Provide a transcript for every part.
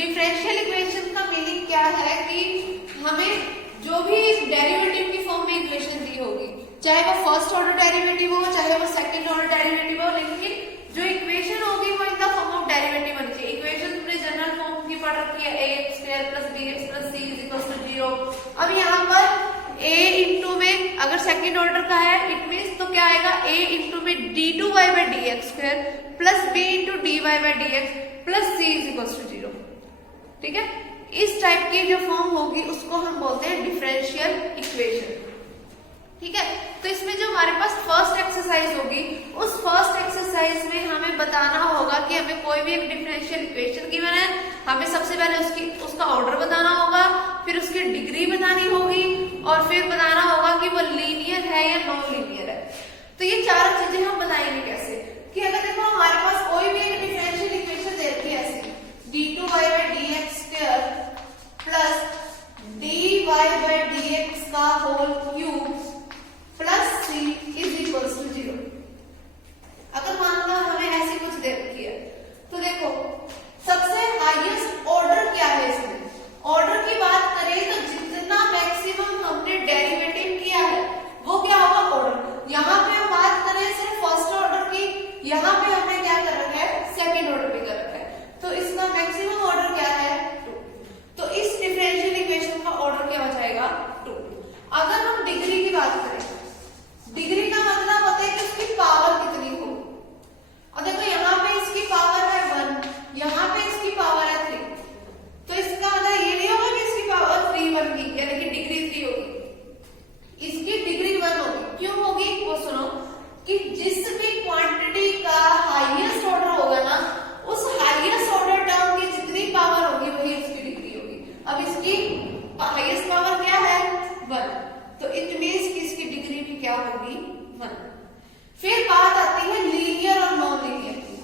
Differential equation का meaning क्या है कि हमें जो भी डेरिवेटिव की फॉर्म में इक्वेशन दी होगी, चाहे वो फर्स्ट ऑर्डर डेरिवेटिव हो, चाहे वो सेकंड ऑर्डर डेरिवेटिव हो, लेकिन जो इक्वेशन होगी वो in the form of derivative होनी चाहिए। इक्वेशन तुमने जनरल फॉर्म की पढ़ रखी है, ax² + bx + c = 0। अब यहाँ पर a इंटू में अगर सेकंड ऑर्डर का है इट मीन्स तो क्या आएगा, a इंटू में d2y/dx² + b into dy/dx + c = 0। ठीक है, इस टाइप की जो फॉर्म होगी उसको हम बोलते हैं डिफरेंशियल इक्वेशन। ठीक है, तो इसमें जो हमारे पास फर्स्ट एक्सरसाइज होगी, उस फर्स्ट एक्सरसाइज में हमें बताना होगा कि हमें कोई भी एक डिफरेंशियल इक्वेशन गिवन है, हमें सबसे पहले उसका ऑर्डर बताना होगा, फिर उसकी डिग्री बतानी होगी और फिर बताना होगा कि वो लीनियर है या नॉन लीनियर है। तो ये चार चीजें हम बताएंगे कैसे, कि अगर देखो हमारे पास कोई भी एक डिफरेंशियल इक्वेशन दे रखी है ऐसे d2y/dx² + dy/dx का होल क्यूब प्लस c = 0। अगर मान लो हमें ऐसी कुछ दे रखी है, तो देखो सबसे हाईएस्ट ऑर्डर क्या है इसमें, ऑर्डर की बात करें तो जितना मैक्सिमम हमने डेरिवेटिव किया है वो क्या होगा, ऑर्डर। यहाँ पे हम बात करें सिर्फ फर्स्ट ऑर्डर की, यहाँ पे हमने क्या कर रखा है, सेकेंड ऑर्डर पे कर रखा है, तो इसका मैक्सिमम ऑर्डर क्या है, 2। तो इस डिफरेंशियल इक्वेशन का ऑर्डर क्या हो जाएगा, 2। अगर हम डिग्री की बात करें, डिग्री का मतलब होता है कि उसकी पावर कितनी हो। और देखो यहाँ पे इसकी पावर है 1, यहाँ पे इसकी पावर है 3, तो इसका मतलब ये नहीं होगा कि इसकी पावर 3 बन गई, यानी कि डिग्री 3 होगी, इसकी डिग्री 1 होगी। क्यों होगी वो सुनो, कि जिस भी क्वांटिटी का हाईएस्ट ऑर्डर होगा ना, उस हाईएस्ट ऑर्डर टर्म की जितनी पावर होगी वही उसकी डिग्री होगी। अब इसकी हाईएस्ट पावर क्या है, 1, तो इट मीन्स कि इसकी डिग्री भी क्या होगी, 1। फिर बात आती है लीनियर और नॉन लीनियर की।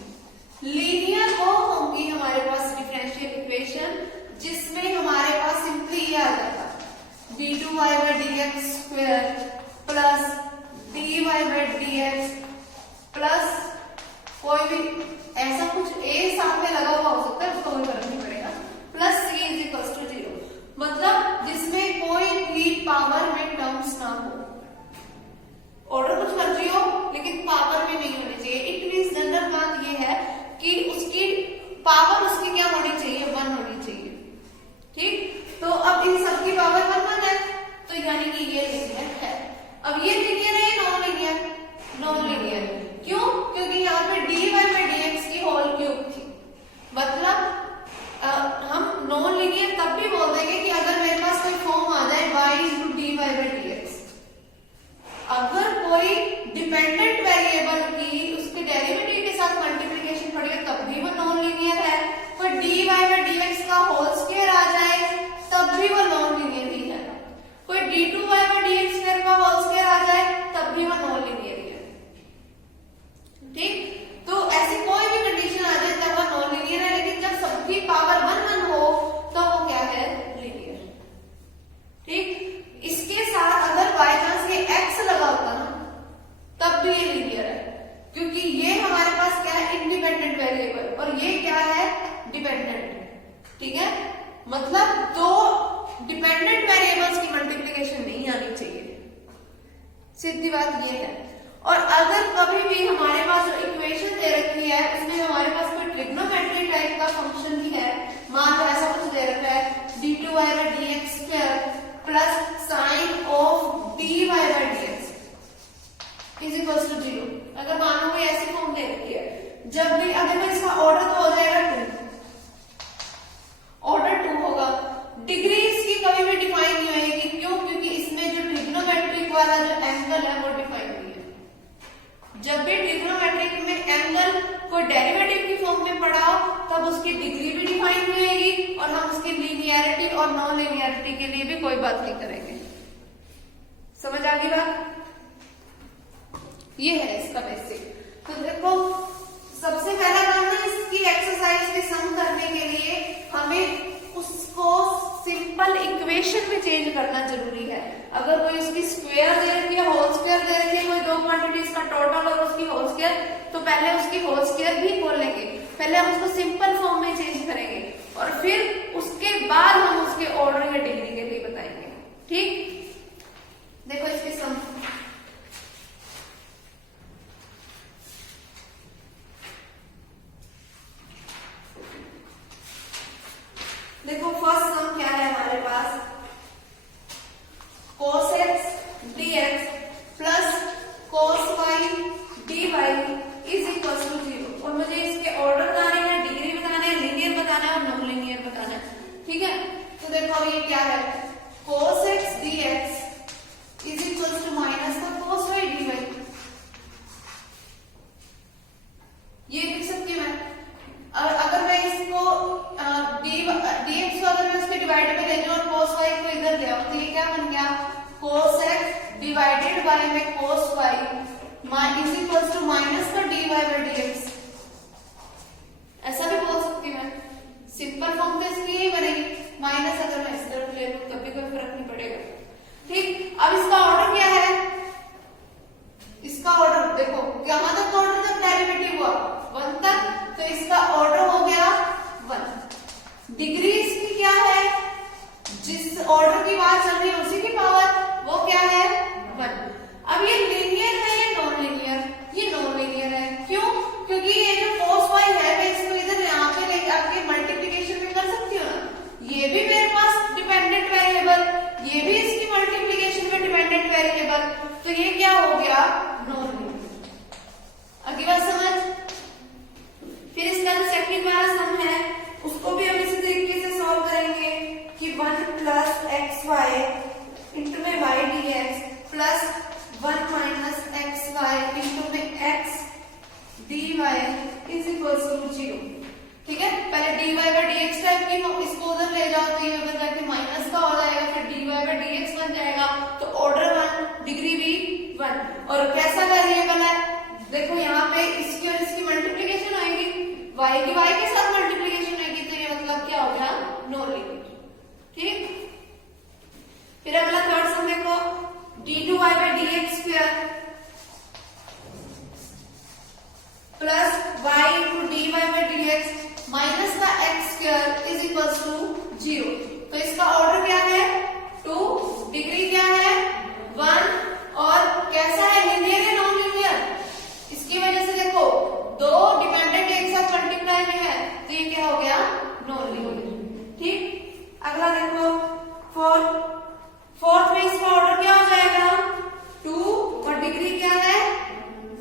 लीनियर वो होंगी हमारे पास डिफरेंशियल इक्वेशन जिसमें हमारे पास सिंपली ये आ जाता d2y/dx² + dy/dx प्लस कोई भी ऐसा कुछ a साथ में लगा हुआ हो सकता है, उसको कोई फर्क नहीं पड़ेगा, प्लस c = 0। मतलब जिसमें कोई भी पावर में टर्म्स ना हो, ऑर्डर कुछ मर्जी हो लेकिन पावर में नहीं होनी चाहिए। इट मींस जनरल बात ये है कि उसकी पावर उसकी क्या होनी चाहिए, 1 होनी चाहिए। ठीक, तो अब इन सब की पावर 1 है, तो यानी कि ये लीनियर है। अब ये लीनियर है या नॉन लीनियर, नॉन लीनियर। क्यों, क्योंकि यहाँ पे dy/dx की होल क्यूब थी, मतलब हम नॉन लीनियर तब भी बोल देंगे कि अगर मेरे पास कोई फॉर्म आ जाए y × dy/dx। अगर कोई डिपेंडेंट वेरिएबल की उसके डेरिवेटिव के साथ मल्टीप्लिकेशन पड़ी है तब भी वो नॉन लीनियर है। कोई dy/dx का होल स्क्वायर आ जाए तब भी वो नॉन लीनियर ही है। कोई d2y/dx² का होल स्क्वायर आ जाए तब भी वो नॉन लीनियर ही है। ठीक, तो ऐसी कोई भी कंडीशन आ जाए तब वो नॉन लीनियर है, लेकिन जब सबकी पावर 1 हो तो वो क्या है, लीनियर। ठीक, इसके साथ अगर बाय चांस ये x लगा होता ना तब भी ये लीनियर है, क्योंकि ये हमारे पास क्या है, इंडिपेंडेंट वेरिएबल, और ये क्या है, डिपेंडेंट। ठीक है, मतलब दो डिपेंडेंट वेरिएबल्स की मल्टीप्लिकेशन नहीं आनी चाहिए, सीधी बात ये है। और अगर कभी भी हमारे पास जो इक्वेशन दे रखी है उसमें हमारे पास कोई ट्रिग्नोमेट्री टाइप का फंक्शन भी है, मान लो ऐसा कुछ दे रखा है d2y/dx² + sin of dy/dx = 0। अगर मान लो कोई ऐसी फॉर्म दे रखी है, जब भी अगर इसका ऑर्डर तो हो जाएगा 2, ऑर्डर 2 होगा, डिग्री इसकी कभी भी डिफाइन नहीं होगी। क्यों, क्योंकि इसमें जो ट्रिग्नोमेट्रिक वाला जो एंगल है वो डिफाइन नहीं है। जब भी ट्रिग्नोमेट्रिक में एंगल कोई डेरिवेटिव की फॉर्म में पढ़ा तब उसकी डिग्री भी डिफाइन नहीं होगी, और हम उसकी लीनियरिटी और नॉन लीनियरिटी के लिए भी कोई बात नहीं करेंगे। समझ आ गई बात, ये है इसका बेसिक। तो देखो सबसे पहला काम है इसकी एक्सरसाइज के सम करने के लिए हमें उसको सिंपल इक्वेशन में चेंज करना जरूरी है। अगर कोई उसकी स्क्वायर दे रखी है, होल स्क्वायर दे रखी है, कोई दो क्वांटिटीज का टोटल और उसकी होल स्क्वायर, तो पहले उसकी होल स्क्वायर भी खोल लेंगे, पहले हम उसको सिंपल फॉर्म में चेंज करेंगे और फिर देखो फर्स्ट सम क्या है हमारे पास, cos x dx plus cos y dy is equal to 0। और मुझे इसके ऑर्डर बताने हैं, डिग्री बताना है, लीनियर बताना है और नॉन लीनियर बताना है, ठीक है। तो देखो ये क्या है, cos x dx is equal to minus का cos y dy, ये लिख सकती हूँ मैं। और अगर मैं इसको dx को अगर मैं उसके डिवाइड में ले जाऊं और cos y को इधर ले आऊं तो ये क्या बन गया, cos x डिवाइडेड बाय में cos y is equal to minus का dy बाय dx, ऐसा भी बोल सकती हूँ मैं। सिंपल फॉर्म तो इसकी यही बनेगी, माइनस अगर मैं इस तरफ ले लूं तब भी कोई फर्क नहीं पड़ेगा, ठीक। अब इसका ऑर्डर क्या है, इसका ऑर्डर देखो कहां तक ऑर्डर जब डेरिवेटिव हुआ 1 तक, तो इसका ऑर्डर हो गया 1। डिग्री इसकी क्या है, जिस ऑर्डर की बात चल रही है उसी की पावर, वो क्या है 1। अब ये लीनियर है या नॉन लीनियर, ये नॉन लीनियर है, क्यों, क्योंकि ये जो cos y है मैं इसको इधर यहाँ पे लेके आके मल्टीप्लिकेशन में कर सकती हूँ ना, ये भी मेरे पास डिपेंडेंट वेरिएबल, ये भी इसकी मल्टीप्लिकेशन में डिपेंडेंट वेरिएबल, तो ये क्या हो गया नॉन लीनियर। अगली बात समझ। फिर इसका जो सेकंड वाला सम है उसको भी हम इसी तरीके से सॉल्व करेंगे कि 1 प्लस एक्स वाई इंटू में y d x plus 1 minus x y into में x d y is equal to 0, ठीक है। पहले dy बाय dx टाइप की हो, इसको उधर ले जाओ तो ये उधर जाके माइनस का हो जाएगा, फिर dy बाय dx बन जाएगा, तो ऑर्डर 1, डिग्री भी 1। और कैसा वेरिएबल है, देखो यहाँ पे इसकी और इसकी मल्टीप्लिकेशन आएगी, y की y के साथ मल्टीप्लिकेशन आएगी, तो ये मतलब क्या हो गया नॉन लीनियर, ठीक। फिर अगला थर्ड सम देखो, d2y by dx square plus y into dy by dx minus का x square is equal to 0। तो इसका ऑर्डर क्या है 2, डिग्री क्या है 1, और कैसा है लीनियर या नॉन लीनियर, इसकी वजह से देखो दो डिपेंडेंट एक साथ मल्टीप्लाई में है, तो ये क्या हो गया नॉन लीनियर, ठीक। अगला देखो फोर्थ में इसका ऑर्डर क्या हो जाएगा 2, और डिग्री क्या है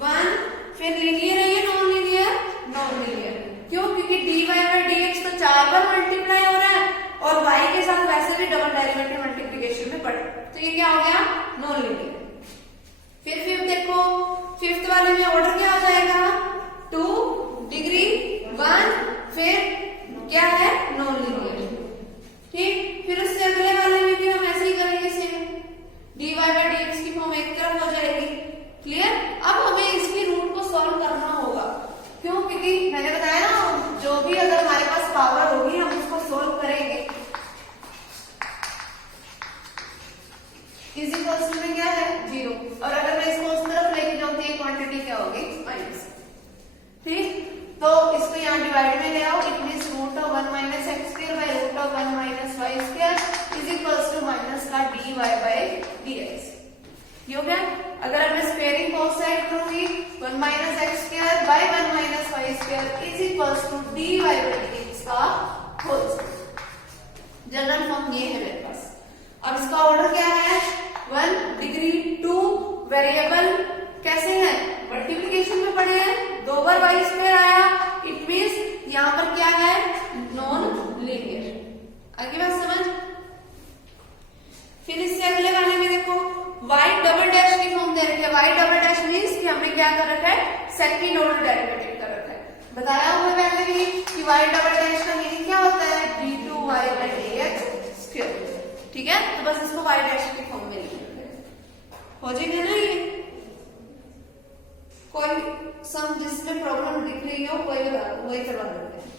1, फिर लीनियर है या नॉन लीनियर, नॉन लीनियर, क्यों, क्योंकि dy बाय dx तो 4 बार मल्टीप्लाई हो रहा है और y के साथ वैसे भी डबल डेरिवेटिव मल्टीप्लिकेशन में पड़े, तो ये क्या हो गया नॉन लीनियर। फिर फिफ्थ देखो, फिफ्थ वाले में ऑर्डर क्या हो जाएगा 2, डिग्री 1, फिर क्या है नॉन लीनियर, ठीक। फिर उससे अगले वाले में भी हम ऐसे ही करेंगे, सेम dy बाय dx की फॉर्म एक तरफ हो जाएगी, क्लियर। अब हमें इसकी रूट को सॉल्व करना होगा, क्यों, क्योंकि मैंने बताया ना जो भी अगर हमारे पास पावर होगी हम उसको सॉल्व करेंगे। इज इक्वल्स टू में क्या है 0, और अगर मैं इसको उस तरफ लेके जाऊं तो ये क्वांटिटी क्या होगी माइनस, ठीक। तो इसको यहाँ डिवाइड में ले आओ, it means root of 1 minus x square by root of 1 minus y square is equals to minus का dy बाय dx, ये हो गया। अगर मैं स्क्वायरिंग बोथ साइड करूंगी 1 minus x square by 1 minus y square is equals to dy by dx का whole square, general form ये है मेरे पास। अब इसका ऑर्डर क्या है 1, डिग्री 2, वेरिएबल कैसे है मल्टीप्लिकेशन में पड़े हैं, 2 बार वाई स्क्वायर आया, इट मींस यहाँ पर क्या है नॉन लीनियर। आगे बात समझ। फिर इससे अगले वाले में देखो y डबल डैश की फॉर्म दे रखी है, y डबल डैश मींस कि हमने क्या कर रखा है सेकंड ऑर्डर डेरिवेटिव कर रखा है, बताया हुआ पहले भी कि y डबल डैश का मीनिंग क्या होता है d2y बाय dx स्क्वायर, ठीक है। तो बस इसको y डैश की फॉर्म में लिख हो जाएगा ना। ये कोई सम जिसमें प्रॉब्लम दिख रही हो कोई वही करवा देते हैं।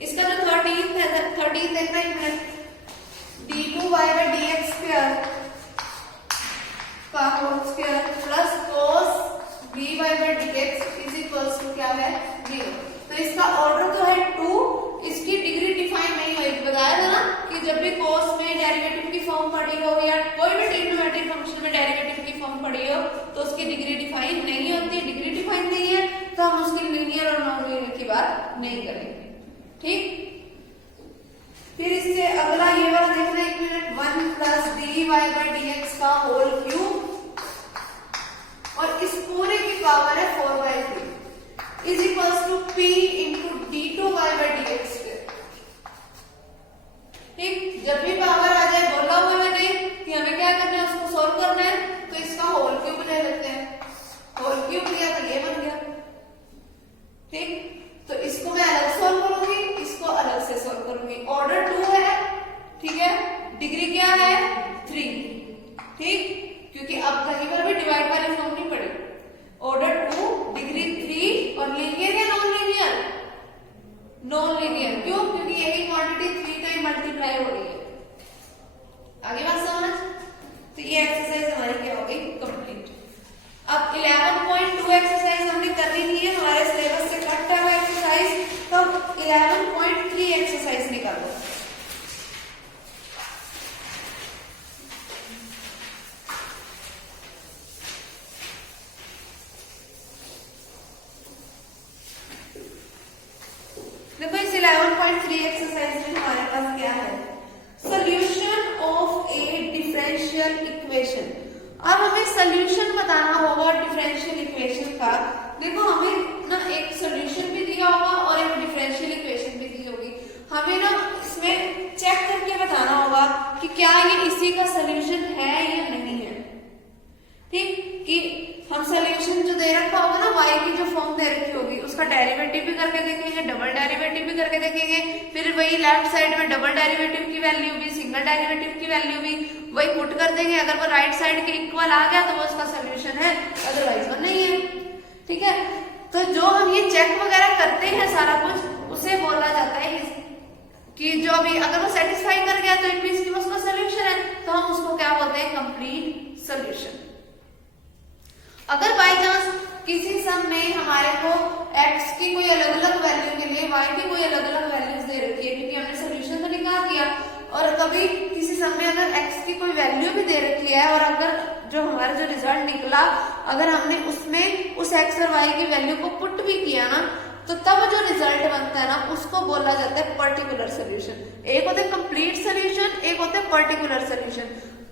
इसका जो 13th है 13th देखना है d2y बाय dx स्क्वायर का whole square plus cos dy by dx is equals to क्या है 0। तो इसका ऑर्डर तो है 2, इसकी डिग्री डिफाइन नहीं हुई, बताया था ना कि जब भी cos में डेरिवेटिव की फॉर्म पड़ी हो या कोई भी ट्रिग्नोमेट्रिक फंक्शन में डेरिवेटिव की फॉर्म पड़ी हो तो उसकी डिग्री डिफाइन नहीं होती, डिग्री डिफाइन नहीं है तो हम उसकी लीनियर और नॉन लीनियर की बात नहीं करेंगे, ठीक। फिर इससे अगला ये वाला देखना, एक मिनट, 1 प्लस dy/dx का होल क्यूब और इस पूरे की पावर है 4/3 is equals to p into d2y/dx। ठीक, जब भी पावर आ जाए, बोला हुआ मैंने कि हमें क्या करना है, उसको सॉल्व करना है, तो इसका होल क्यूब ले लेते हैं। होल क्यूब लिया तो ये बन गया। ठीक, तो इसको मैं अलग सॉल्व करूंगी, इसको अलग से सॉल्व करूंगी। ऑर्डर 2 है, ठीक है, डिग्री क्या है 3। ठीक, क्योंकि अब कहीं पर भी डिवाइड वाली फॉर्म नहीं पड़ी। ऑर्डर 2, डिग्री 3 और लीनियर या नॉन लीनियर? Non linear. क्यों? क्योंकि यही क्वांटिटी 3 टाइम मल्टीप्लाई हो रही है। आगे बात समझ? तो ये एक्सरसाइज हमारी क्या होगी, कंप्लीट। अब 11.2 एक्सरसाइज हमने कर ली है, हमारे सिलेबस से कट कर रहा है एक्सरसाइज, तो 11.3 एक्सरसाइज निकालो। देखो इस 11.3 एक्सरसाइज में हमारे पास क्या है, solution of A differential equation. अब हमें सोल्यूशन बताना होगा डिफरेंशियल इक्वेशन का। देखो हमें ना एक सोल्यूशन भी दिया होगा और एक डिफरेंशियल इक्वेशन भी दी होगी। हमें ना इसमें चेक करके बताना होगा कि क्या ये इसी का सोल्यूशन है या नहीं है। ठीक, कि हम सोल्यूशन जो दे रखा होगा ना, y की जो फॉर्म दे रखी होगी उसका डेरिवेटिव भी करके देखेंगे, डबल डेरिवेटिव भी करके देखेंगे, फिर वही लेफ्ट साइड में डबल डेरिवेटिव की वैल्यू भी, सिंगल डेरिवेटिव की वैल्यू भी वही पुट कर देंगे। अगर वो राइट साइड के इक्वल आ गया तो वो उसका सोल्यूशन है, अदरवाइज वो नहीं है। ठीक है, तो जो हम ये चेक वगैरह करते हैं सारा कुछ, उसे बोला जाता है कि जो भी अगर वो सेटिस्फाई कर गया तो इट मींस कि वो उसका सोल्यूशन है, तो हम उसको क्या बोलते हैं, कंप्लीट सोल्यूशन। अगर बाय चांस किसी सम में हमारे को x की कोई अलग अलग वैल्यू के लिए y की कोई अलग अलग वैल्यूज दे रखी है, क्योंकि हमने सोल्यूशन तो निकाल दिया, और कभी किसी सम में अगर x की कोई वैल्यू भी दे रखी है और अगर जो हमारा जो रिजल्ट निकला, अगर हमने उसमें उस x और y की वैल्यू को पुट भी किया ना, तो तब जो रिजल्ट बनता है ना, उसको बोला जाता है पर्टिकुलर सोल्यूशन। एक होता है कंप्लीट सोल्यूशन, एक होता है पर्टिकुलर सोल्यूशन।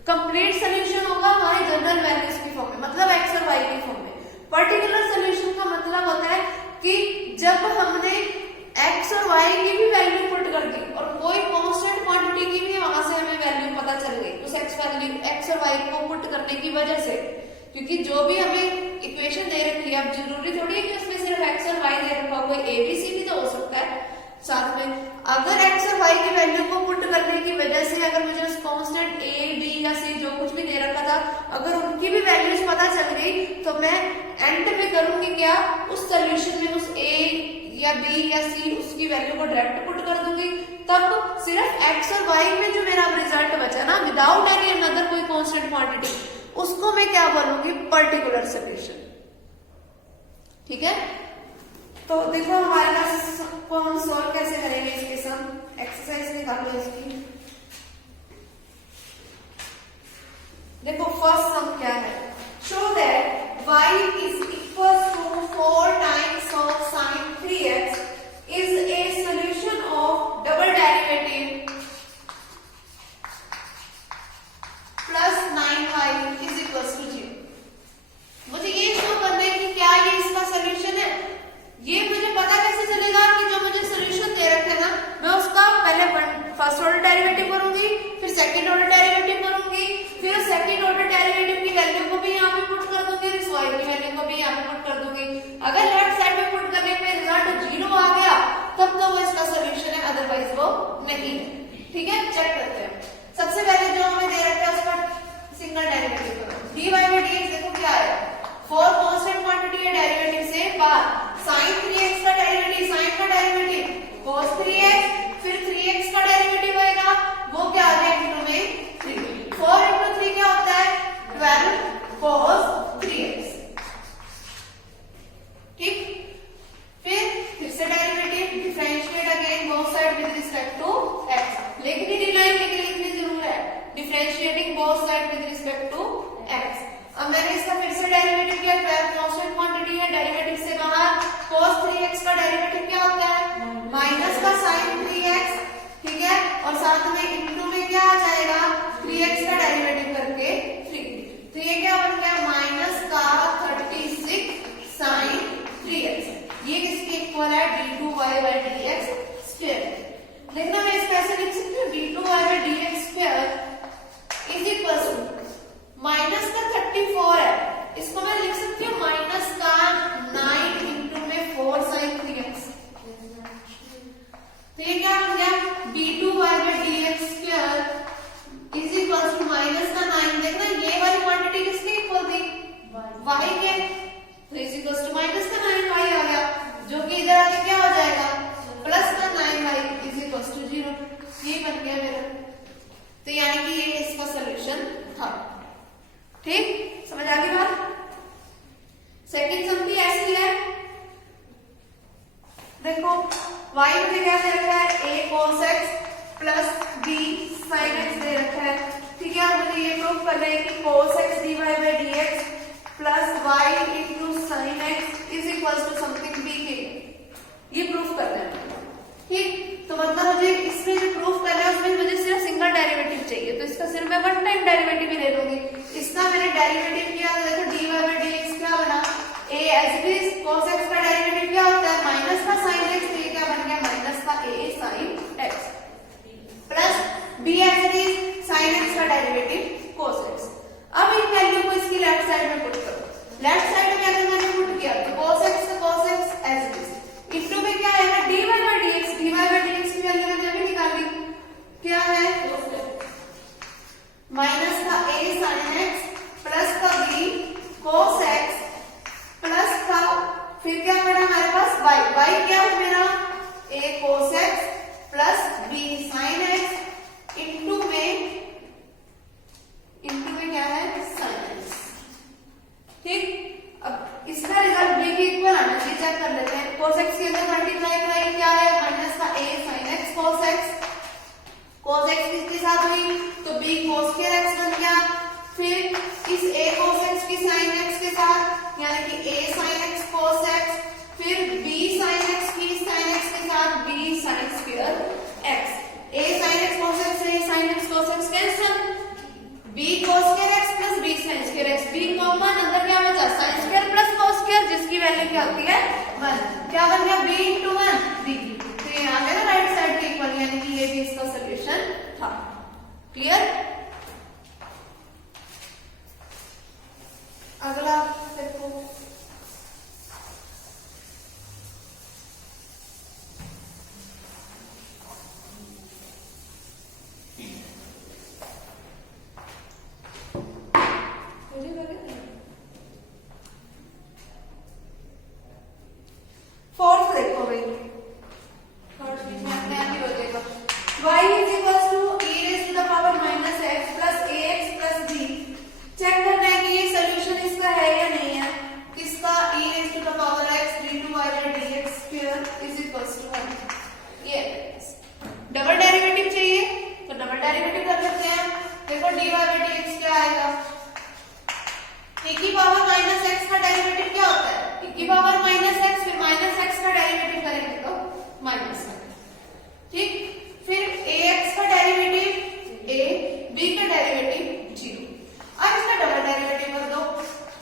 कंप्लीट सोल्यूशन होगा हमारे जनरल वैल्यूज की फॉर्म में, मतलब x और y की फॉर्म में। पर्टिकुलर सोल्यूशन का मतलब होता है कि जब हमने x और y की भी वैल्यू पुट कर दी और कोई कांस्टेंट क्वांटिटी की भी वहां से हमें वैल्यू पता चल गई उस x और y को पुट करने की वजह से, क्योंकि जो भी हमें इक्वेशन दे रखी है, अब जरूरी थोड़ी है कि उसमें सिर्फ x और y दे रखा हो, कोई a b c भी तो हो सकता है साथ में। अगर x और y की वैल्यू को पुट करने की वजह से अगर मुझे उस कांस्टेंट a b या c जो कुछ भी दे रखा था, अगर उनकी भी वैल्यूज पता चल गई, तो मैं एंड में करूंगी क्या, उस सोल्यूशन में उस a या b या c उसकी वैल्यू को डायरेक्ट पुट कर दूंगी। तब सिर्फ x और y में जो मेरा रिजल्ट बचा ना, विदाउट एनी अनदर कोई कांस्टेंट क्वांटिटी, उसको मैं क्या बोलूंगी, पर्टिकुलर सोल्यूशन। ठीक है, तो देखो हमारे पास को हम सॉल्व कैसे करेंगे इसके सम। एक्सरसाइज निकालो इसकी। देखो फर्स्ट सम क्या है, show that y is equal to 4 times of sin 3x is a solution of double derivative plus 9y is equal to 0। मुझे ये शो करना है कि क्या ये इसका सोल्यूशन है। ये मुझे पता कैसे चलेगा कि जो मुझे सोल्यूशन दे रखे ना, मैं उसका पहले फर्स्ट ऑर्डर डेरिवेटिव करूंगी, फिर सेकंड ऑर्डर डेरिवेटिव करूंगी, फिर सेकंड ऑर्डर डेरिवेटिव की वैल्यू को भी यहाँ पे पुट कर दूंगी, इस y की वैल्यू को भी यहाँ पे पुट कर दूंगी। अगर लेफ्ट साइड में पुट करने पे रिजल्ट 0 आ गया, तब तो वो इसका सोल्यूशन है, अदरवाइज वो नहीं है। ठीक है, चेक करते हैं। सबसे पहले जो हमें दे रखा है उसका सिंगल डेरिवेटिव करो। dy/dx देखो क्या है, 4 कांस्टेंट क्वांटिटी है, डेरिवेटिव से बाहर। sin 3x का डेरिवेटिव, sin का डेरिवेटिव cos 3x, फिर 3x का डेरिवेटिव आएगा, वो क्या आ गया इंटू में 3। 4 इंटू 3 क्या होता है, 12 cos 3x। ठीक, फिर से derivative, differentiate again both side with respect to x। लेकिन ये लाइन लिखनी जरूर है, differentiating both side with respect to x। अब मैंने इसका फिर से डेरिवेटिव किया, 12 कांस्टेंट क्वांटिटी है, डेरिवेटिव से बाहर। cos 3x का डेरिवेटिव क्या होता है, माइनस का sin और साथ में इनटू में क्या आ जाएगा 3x का डेरिवेटिव करके 3। तो ये क्या बन गया माइनस का 36 sin 3x। ये किसके इक्वल है d2y/dx स्क्वायर। देखना मैं इसको ऐसे लिख सकती हूँ d2y/dx square is equal to minus का 34 है, इसको मैं लिख सकती हूँ माइनस का 9 इंटू में 4 sin 3x। तो ये क्या हो गया d2y/dx square is equal to minus का 9। देखना ये वाली क्वांटिटी किसके इक्वल थी y के, तो इज इक्वल टू माइनस का 9y आ गया, जो कि इधर आके क्या हो जाएगा प्लस का 9y इज इक्वल टू 0। ये बन गया मेरा। तो यानी कि ये इसका सॉल्यूशन था। ठीक, समझ आ गई बात। सेकंड सम भी ऐसी है, देखो y मुझे क्या दे रखा है a cos x plus b sin x दे रखा है। ठीक है, मुझे ये प्रूफ करना है कि cos x dy/dx plus y into sin x is equal to something b के, ये प्रूफ करना है। ठीक, तो मतलब मुझे इसमें जो प्रूफ करना है उसमें मुझे सिर्फ सिंगल डेरिवेटिव चाहिए, तो इसका सिर्फ मैं वन टाइम डेरिवेटिव ही ले लूंगी। इसका मैंने डेरिवेटिव किया तो देखो dy/dx क्या बना a as it is, cos x का डेरिवेटिव क्या होता है माइनस का sin x, तो ये क्या बन गया माइनस का a sin x plus b as it is sin x का डेरिवेटिव cos x। अब इन वैल्यू को इसकी लेफ्ट साइड में पुट करो। लेफ्ट साइड में अगर मैंने पुट किया तो cos x का cos x as it is into में क्या आएगा dy/dx। dy/dx की वैल्यू मैंने अभी निकाली, क्या है माइनस का a sin x प्लस का b cos x प्लस का फिर क्या पड़ा हमारे पास y क्या है मेरा a cos x plus b sin x into में क्या है sin x। ठीक, अब इसका रिजल्ट b के इक्वल आना चाहिए, चेक कर लेते हैं। cos x के अंदर मल्टीप्लाई कराई क्या है माइनस का a sin x cos x, cos x किसके साथ हुई तो b cos के x बन गया, फिर इस a cos x की sin x के साथ यानी कि a sin x cos x, फिर b sin x की sin x के साथ b sin square x। a sin x cos x से sin x cos x cancel, b cos square x plus b sin square x, b common अंदर क्या बचा sin square plus cos square जिसकी value क्या होती है 1, क्या बन गया b into 1 b। तो ये आ गया ना राइट साइड के इक्वल, यानी कि ये भी इसका सॉल्यूशन था। क्लियर। अगला देखो फोर्थ देखो भाई, थर्ड बीच में अपने आप ही हो जाएगा। y is equal to e raise to the power minus x plus ax plus b। Check करना है कि ये सोल्यूशन इसका है या नहीं है। किसका e raise to the power x d2y/dx square is equal to 1। ये डबल डेरिवेटिव चाहिए तो डबल डेरिवेटिव कर लेते हैं। देखो dy/dx क्या आएगा, e की पावर माइनस x का डेरिवेटिव क्या होता है e की पावर माइनस x, फिर माइनस x का डेरिवेटिव करेंगे तो माइनस का। ठीक, फिर ax का डेरिवेटिव a, b का डेरिवेटिव 0। अब इसका डबल डेरिवेटिव कर दो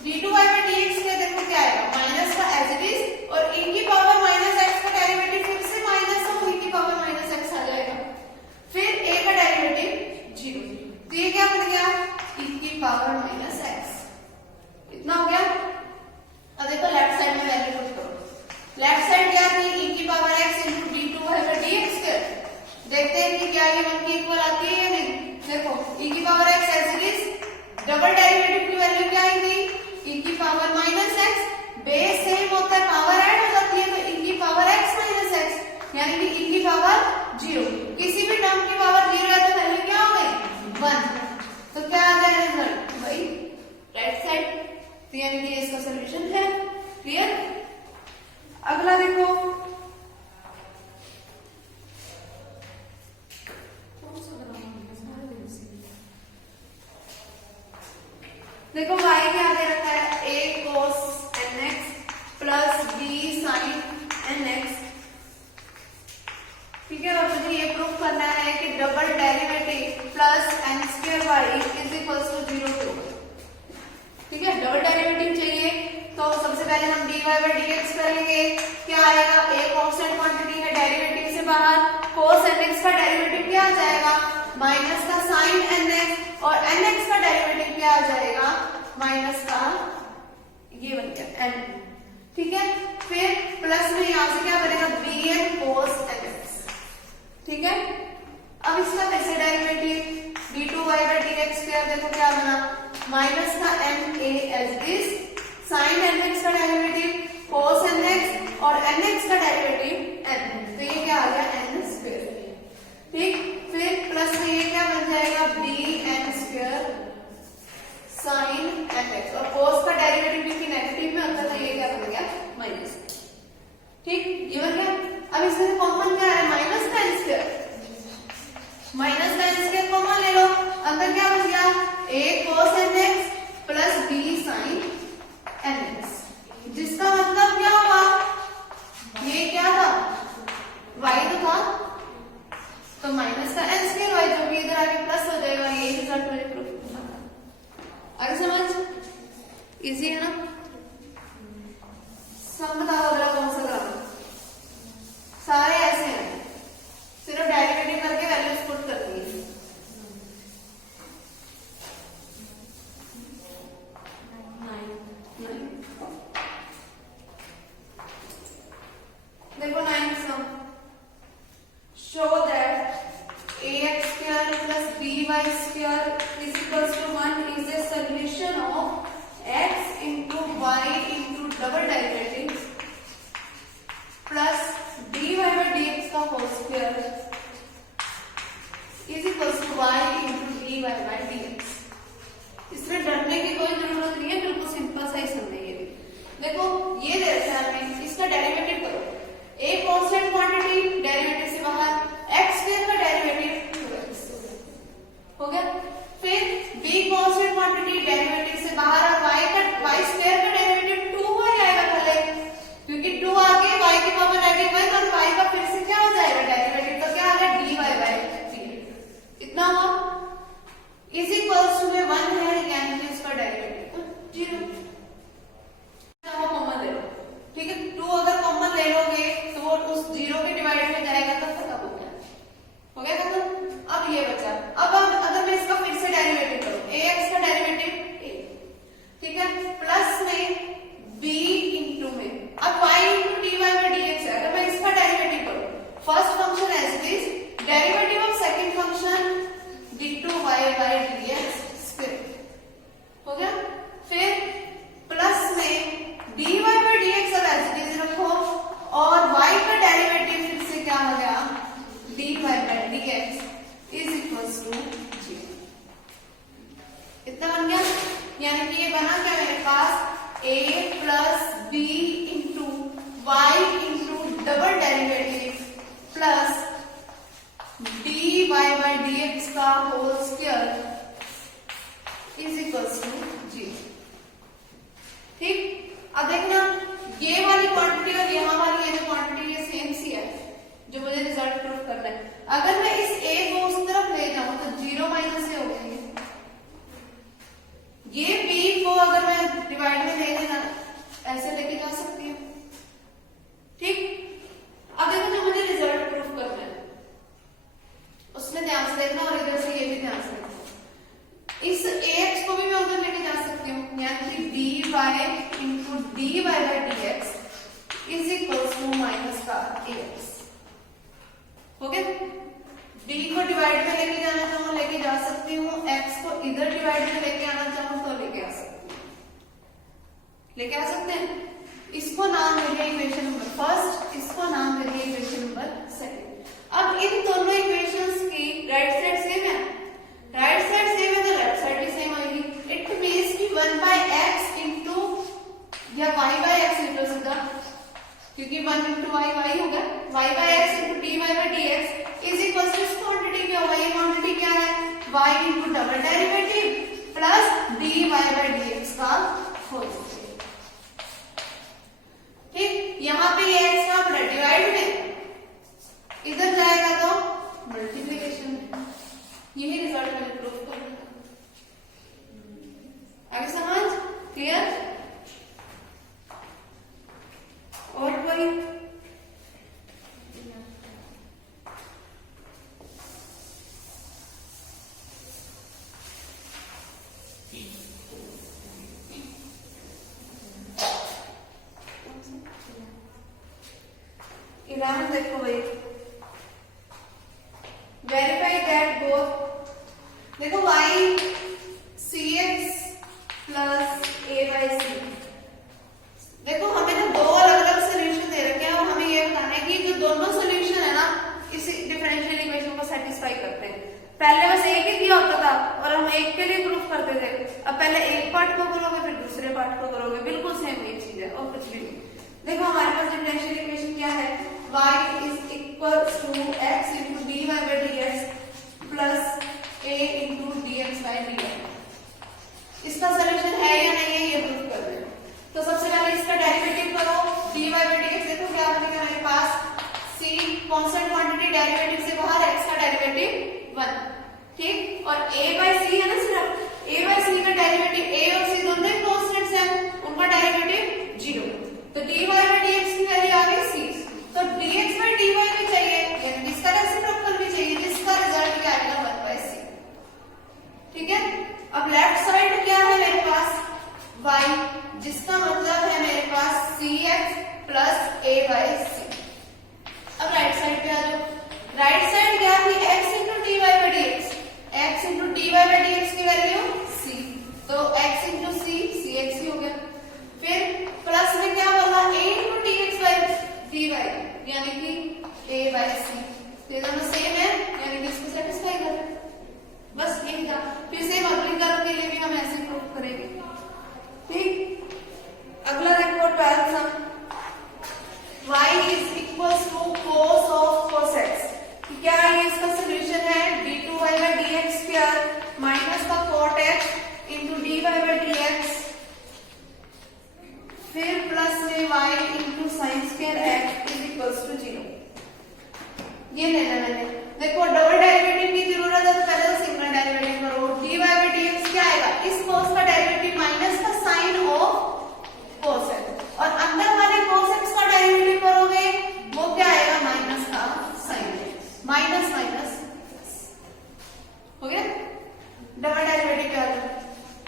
d2y/dx का, देखो क्या आएगा माइनस का एज इट इज, और e की पावर माइनस x का डेरिवेटिव फिर से माइनस का, e की पावर माइनस x आ जाएगा, फिर a का डेरिवेटिव 0। तो ये क्या बन गया e की पावर माइनस x, इतना हो गया। अब देखो लेफ्ट साइड में वैल्यू पुट करो। लेफ्ट साइड क्या थी e की power x into d2y/dx square. देखते हैं कि क्या ये 1 के इक्वल आती है या नहीं। देखो e की power x as it is, double derivative की वैल्यू क्या आई थी e की power minus x, base same होता है पावर ऐड हो जाती है तो e की पावर x माइनस x, यानी कि e की पावर 0। किसी भी टर्म की पावर 0 है तो वैल्यू क्या हो गई 1। तो क्या आ गया रिजल्ट भाई राइट साइड, तो यानी कि इसका सॉल्यूशन है। क्लियर। अगला देखो देखो y क्या दे रखा है a cos nx plus b sin nx, ठीक है, और मुझे ये प्रूफ करना है कि double derivative plus n square y is equals to 0 होगा। ठीक है, डबल डेरिवेटिव चाहिए तो सबसे पहले हम dy बाय dx करेंगे। क्या आएगा, a कांस्टेंट क्वांटिटी है, डेरिवेटिव से बाहर cos nx का डेरिवेटिव क्या आ जाएगा, माइनस का sin nx, और nx का डेरिवेटिव क्या आ जाएगा, माइनस का ये बन गया n। ठीक है, फिर प्लस में यहां से क्या बनेगा, bn cos nx। ठीक है, अब इसका कैसे derivative, d2y by dx square, देखो क्या बना, माइनस का na as this, sin nx का डेरिवेटिव cos nx, और nx का डेरिवेटिव n, तो ये क्या आ गया n स्क्वायर। ठीक, फिर प्लस में ये क्या बन जाएगा, bn स्क्वायर sin nx, और cos का डेरिवेटिव भी नेगेटिव में होता है, तो ये क्या बन गया, माइनस। ठीक, ये बन गया। अब इसमें कॉमन क्या है, माइनस का n स्क्वायर, माइनस का n स्क्वायर कॉमन ले लो, अंदर क्या बन गया, a cos nx plus b sin nx, जिसका मतलब क्या हुआ, ये क्या था, y तो था, तो माइनस का n स्क्वायर y जो भी इधर आके प्लस हो जाएगा, ये रिजल्ट मैंने प्रूफ किया। अरे समझ इजी है ना। सम बताओ अगला कौन सा ग्राफ, सारे ऐसे हैं, सिर्फ डेरिवेटिव करके वैल्यूज पुट करनी है। देखो 9 sum, show that ax square plus by square is equals to 1 is a solution of x into y into double derivative plus dy by dx का whole square is equals to y into dy by dx। इसमें डरने की कोई जरूरत नहीं है, बिल्कुल simple सा ही सम है ये भी। देखो ये दे रखा है हमें, इसका डेरिवेटिव करो, a कांस्टेंट क्वांटिटी, डेरिवेटिव से बाहर x स्क्वायर का डेरिवेटिव हो गया, फिर b कांस्टेंट क्वांटिटी, डेरिवेटिव से बाहर, और y स्क्वायर का डेरिवेटिव 2y आएगा पहले, क्योंकि 2 आगे y की पावर आगे 1, और y का फिर से क्या हो जाएगा डेरिवेटिव, तो क्या आ गया dy बाय dx, इतना हुआ, इज इक्वल्स टू में 1 है, यानी कि इसका डेरिवेटिव 0। कॉमन ले लो, ठीक है, 2 अगर कॉमन ले लोगे तो वो उस 0 के डिवाइड में जाएगा, तो खत्म हो गया खत्म। अब ये बचा, अब अगर मैं इसका फिर से डेरिवेटिव करूं, ax का डेरिवेटिव a, ठीक है, प्लस में b इंटू में, अब y into dy by dx है, अगर मैं इसका डेरिवेटिव करूं, first function as this, derivative of second function d2y by dx square हो गया, फिर प्लस में dy बाय dx अब एज इट इज रखो, और y का डेरिवेटिव फिर से क्या हो गया, dy by dx is equals to 0। इतना बन गया, यानी कि ये बना क्या मेरे पास, a plus b into y into double derivative plus dy by dx का whole square is equals to 0। ठीक, अब देखना ये वाली क्वांटिटी और यहाँ वाली ये जो क्वांटिटी ये सेम सी है, जो मुझे रिजल्ट प्रूफ करना है। अगर मैं इस a को उस तरफ ले जाऊं तो 0 माइनस से हो गई, ये b को अगर मैं डिवाइड में ले लेना ऐसे लेके जा सकती हूँ। ठीक, अब देखो जो मुझे रिजल्ट प्रूफ करना है उसमें ध्यान से देखना, और इधर से ये भी ध्यान से देखना। इस ax को भी मैं उधर लेके जा सकती हूँ, यानी कि dy into dy by dx is equals to minus का ax हो गया। b को डिवाइड में लेके जाना चाहूँ लेके जा सकती हूँ, x को इधर डिवाइड में लेके आना चाहूँ तो लेके आ सकती हूँ, लेके आ सकते हैं। इसको नाम दे दिया इक्वेशन नंबर फर्स्ट, इसको नाम दे दिया इक्वेशन नंबर सेकंड। अब इन दोनों इक्वेशंस की राइट साइड सेम है, राइट साइड सेम है तो लेफ्ट साइड भी सेम आएगी। इट मींस कि 1 बाय x इंटू या y बाय x लिख लो सीधा, क्योंकि 1 इंटू y y होगा, y by x into dy by dx is equal to इस क्वांटिटी क्या होगा, ये क्वांटिटी क्या है, y into double derivative plus dy by dx का होल स्क्वायर। ठीक, यहाँ पे ये x का डिवाइड में इधर जाएगा यही रिजल्ट मैंने प्रूफ करना था। आगे समझ क्लियर? और कोई? इलेवन देखो भाई, वेरीफाई दैट बोथ, देखो y cx plus a by c, देखो हमें ना दो अलग अलग सोल्यूशन दे रखे हैं और हमें ये बताना है कि जो दोनों सोल्यूशन है ना इस डिफरेंशियल इक्वेशन को सेटिस्फाई करते हैं। पहले बस एक ही दिया होता था और हम एक के लिए प्रूफ करते थे, अब पहले एक पार्ट को करोगे फिर दूसरे पार्ट को करोगे, बिल्कुल सेम एक चीज है और कुछ भी नहीं। देखो हमारे पास डिफरेंशियल इक्वेशन क्या है, y is equals to x into dy by dx plus a into dx by dy। इसका सोल्यूशन है या नहीं है ये प्रूफ कर दे। तो सबसे पहले इसका डेरिवेटिव करो, dy by dx, देखो क्या बनेगा हमारे पास, c कांस्टेंट क्वांटिटी, डेरिवेटिव से बाहर x का डेरिवेटिव 1, ठीक, और a by c है ना, सिर्फ a by c का डेरिवेटिव, a और c दोनों ही कांस्टेंट्स हैं, उनका डेरिवेटिव 0, तो dy by dx की वैल्यू आ गई c, तो dx by dy भी चाहिए, यानी इसका रेसिप्रोकल भी चाहिए, जिसका रिजल्ट क्या आएगा 1 by c, ठीक है। अब लेफ्ट साइड क्या है मेरे पास, y, जिसका मतलब है मेरे पास cx plus a by c। अब राइट साइड पे आ जाओ, राइट साइड क्या है, x into dy by dx, x into dy by dx की वैल्यू c, तो x into c, cx ही हो गया। फिर प्लस में क्या बोला, a into dx by dy, यानी कि a by c, ये दोनों सेम है, यानी कि इसको सेटिस्फाई कर, बस यही था। फिर सेम अगली कर्व के लिए भी हम ऐसे प्रूफ करेंगे, ठीक। अगला देखो 12th some, y is equals to cos of cos x, क्या ये इसका सोल्यूशन है, d2y by dx square minus का cot x into dy by dx, फिर प्लस में y into sin square x is equals to 0। ये लेना मैंने, देखो डबल डेरिवेटिव की जरूरत है तो पहले तो सिंगल डेरिवेटिव करो, dy by dx क्या आएगा, इस cos का डेरिवेटिव माइनस का sin ऑफ cos x, और अंदर वाले cos x का डेरिवेटिव करोगे वो क्या आएगा, माइनस का sin x, माइनस माइनस हो गया। डबल डेरिवेटिव क्या आएगा,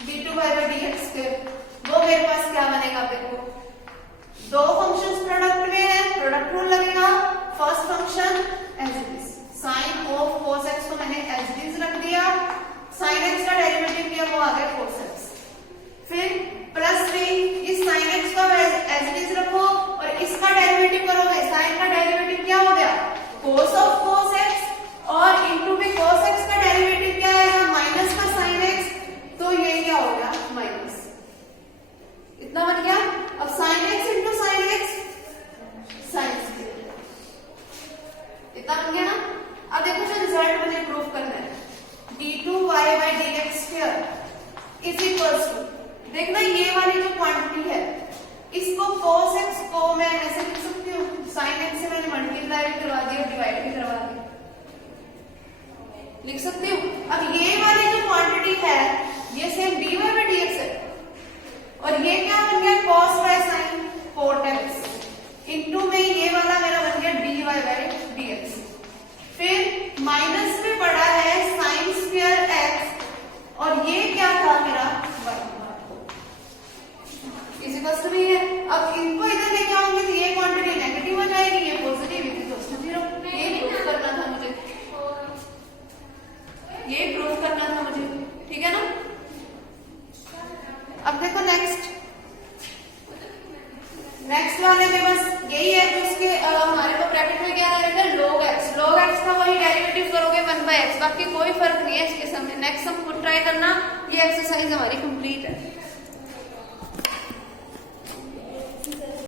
d2y by dx स्क्वायर, वो मेरे पास क्या बनेगा, देखो दो फंक्शंस प्रोडक्ट में है, प्रोडक्ट रूल लगेगा, first function as it is, sine of cos x को मैंने एज इट इज रख दिया, sin x का डेरिवेटिव किया वो आ गया cos x, फिर प्लस में इस sin x का एज इट इज रखो और इसका डेरिवेटिव करोगे, sin का डेरिवेटिव क्या हो गया, cos of cos x, और इनटू में cos x का डेरिवेटिव क्या आएगा, माइनस का sin x, तो ये क्या हो गया, माइनस, इतना बन गया। अब sin x into sin x, sin square, इतना बन गया ना। अब देखो जो रिजल्ट मुझे प्रूफ करना है, d2y by dx स्क्वायर इज इक्वल्स टू, देखना ये वाली जो क्वांटिटी है इसको cos x को मैं ऐसे लिख सकती हूँ, sin x से मैंने मल्टीप्लाई भी करवा दिया, डिवाइड भी करवा दिया, लिख सकती हूँ। अब ये वाली जो क्वांटिटी है ये सेम dy by dx है, और ये क्या बन गया, cos by sin cot x, into में ये वाला मेरा बन गया dy by dx, फिर माइनस में पड़ा है sin स्क्वायर x, और ये क्या था मेरा y, इसी बस भी है। अब इनको इधर लेके आऊंगी तो ये क्वांटिटी नेगेटिव हो जाएगी, ये पॉजिटिव है, तो उसमें 0, ये प्रूफ करना था मुझे, ये प्रूफ करना था मुझे, ठीक है ना। अब देखो नेक्स्ट वाले में बस यही है, तो उसके हमारे को ब्रैकेट में क्या रहेगा, log x, log x का वही डेरिवेटिव करोगे 1 by x, बाकी कोई फर्क नहीं है इसके सामने। नेक्स्ट हम खुद ट्राई करना, ये एक्सरसाइज हमारी कंप्लीट है।